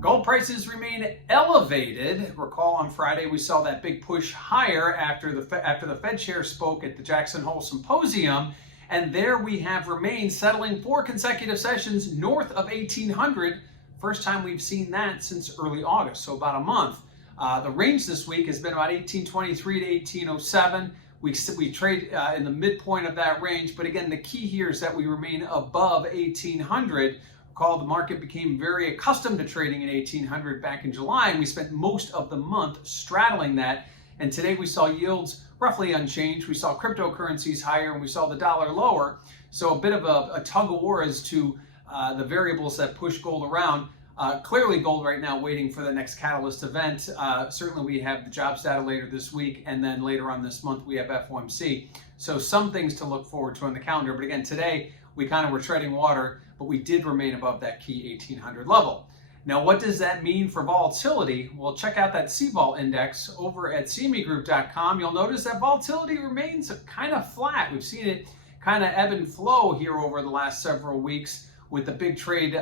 Gold prices remain elevated. Recall on Friday we saw that big push higher after the Fed chair spoke at the Jackson Hole Symposium, and there we have remained settling 4 consecutive sessions north of 1800. First time we've seen that since early August, so about a month. The range this week has been about 1823 to 1807. We trade in the midpoint of that range, but again, the key here is that we remain above 1800. Recall, the market became very accustomed to trading in 1800 back in July, and we spent most of the month straddling that. And today we saw yields roughly unchanged. We saw cryptocurrencies higher, and we saw the dollar lower. So a bit of a tug of war as to the variables that push gold around. Clearly gold right now waiting for the next catalyst event. Certainly we have the jobs data later this week, and then later on this month we have FOMC. So some things to look forward to on the calendar. But again, today we kind of were treading water, but we did remain above that key 1800 level. Now, what does that mean for volatility? Well, check out that CVOL index over at cmegroup.com. You'll notice that volatility remains kind of flat. We've seen it kind of ebb and flow here over the last several weeks, with the big trade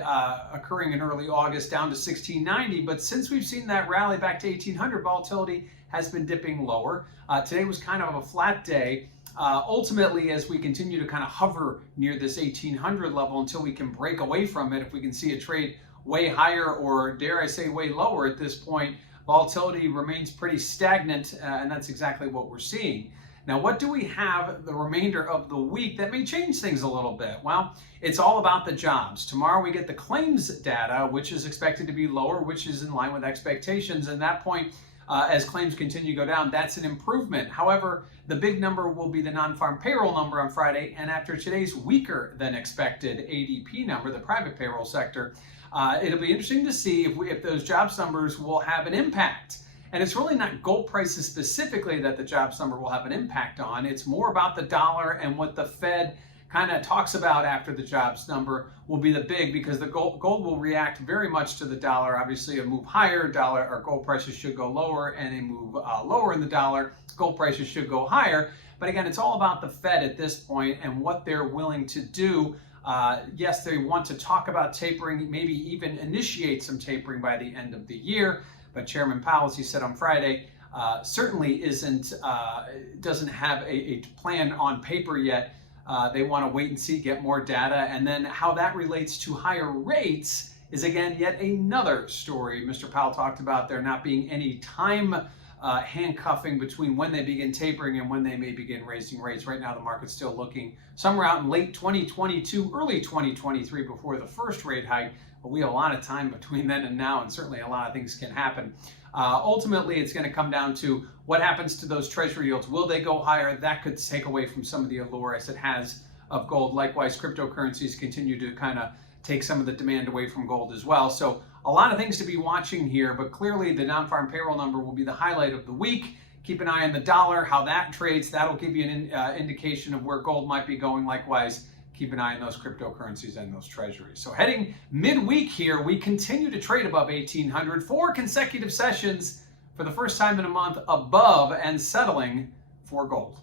occurring in early August down to 1690. But since we've seen that rally back to 1800, volatility has been dipping lower. Today was kind of a flat day. Ultimately, as we continue to kind of hover near this 1800 level until we can break away from it, if we can see a trade way higher, or dare I say way lower at this point, volatility remains pretty stagnant, and that's exactly what we're seeing. Now, what do we have the remainder of the week that may change things a little bit? Well, it's all about the jobs. Tomorrow we get the claims data, which is expected to be lower, which is in line with expectations. And at that point, as claims continue to go down, that's an improvement. However, the big number will be the non-farm payroll number on Friday. And after today's weaker than expected ADP number, the private payroll sector, it'll be interesting to see if those jobs numbers will have an impact. And it's really not gold prices specifically that the jobs number will have an impact on. It's more about the dollar, and what the Fed kind of talks about after the jobs number will be the big, because the gold will react very much to the dollar. Obviously, a move higher, dollar or gold prices should go lower, and a move lower in the dollar, gold prices should go higher. But again, it's all about the Fed at this point and what they're willing to do. Yes, they want to talk about tapering, maybe even initiate some tapering by the end of the year. But Chairman Powell, as he said on Friday, certainly doesn't have a plan on paper yet. They want to wait and see, get more data, and then how that relates to higher rates is, again, yet another story. Mr. Powell talked about there not being any time handcuffing between when they begin tapering and when they may begin raising rates. Right now, the market's still looking somewhere out in late 2022, early 2023 before the first rate hike. But we have a lot of time between then and now, and certainly a lot of things can happen. Ultimately, it's going to come down to what happens to those treasury yields. Will they go higher? That could take away from some of the allure, as it has, of gold. Likewise, cryptocurrencies continue to kind of take some of the demand away from gold as well. So a lot of things to be watching here, but clearly the non-farm payroll number will be the highlight of the week. Keep an eye on the dollar, how that trades. That'll give you an indication of where gold might be going. Likewise, keep an eye on those cryptocurrencies and those treasuries. So heading midweek here, we continue to trade above 1800, 4 consecutive sessions for the first time in a month above and settling for gold.